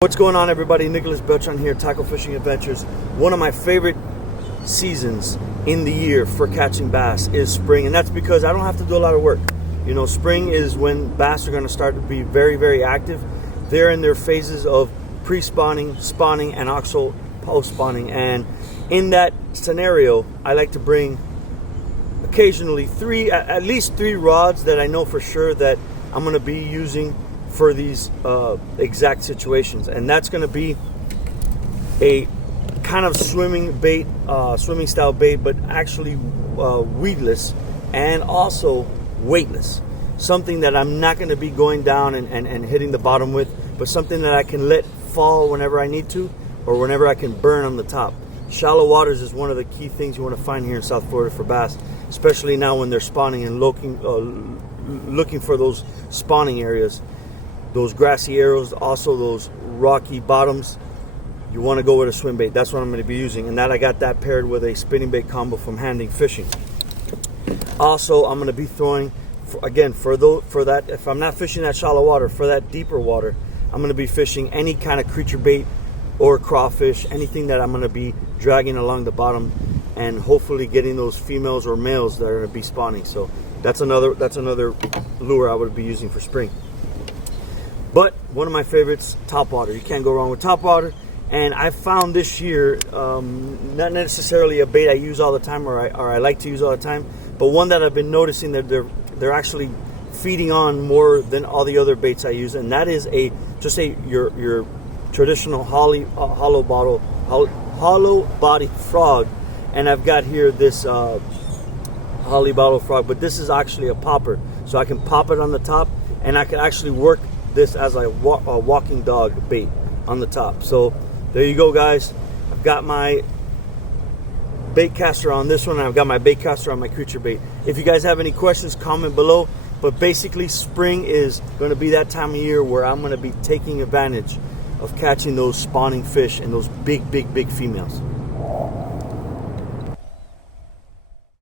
What's going on, everybody? Nicholas Beltran here, Tackle Fishing Adventures. One of my favorite seasons in the year for catching bass is spring, and that's because I don't have to do a lot of work. You know, spring is when bass are going to start to be very, very active. They're in their phases of pre-spawning, spawning, and also post-spawning. And in that scenario, I like to bring occasionally at least three rods that I know for sure that I'm going to be using for these exact situations, and that's going to be a kind of swimming bait, swimming style bait, but actually weedless and also weightless. Something that I'm not going to be going down and hitting the bottom with, but something that I can let fall whenever I need to, or whenever I can burn on the top. Shallow waters is one of the key things you want to find here in South Florida for bass, especially now when they're spawning and looking for those spawning areas. Those grassy areas, also those rocky bottoms, you want to go with a swim bait. That's what I'm going to be using, and that I got that paired with a spinning bait combo from Handing Fishing. Also, I'm going to be throwing, again, for that, if I'm not fishing that shallow water, for that deeper water, I'm going to be fishing any kind of creature bait or crawfish, anything that I'm going to be dragging along the bottom, and hopefully getting those females or males that are going to be spawning. So that's another lure I would be using for spring. But one of my favorites, topwater. You can't go wrong with topwater. And I found this year, not necessarily a bait I use all the time or I like to use all the time, but one that I've been noticing that they're actually feeding on more than all the other baits I use, and that is your traditional hollow body frog. And I've got here this hollow bottle frog, but this is actually a popper, so I can pop it on the top, and I can actually work this as a walking dog bait on the top. So there you go, guys. I've got my bait caster on this one, and I've got my bait caster on my creature bait. If you guys have any questions, comment below. But basically, spring is going to be that time of year where I'm going to be taking advantage of catching those spawning fish and those big females.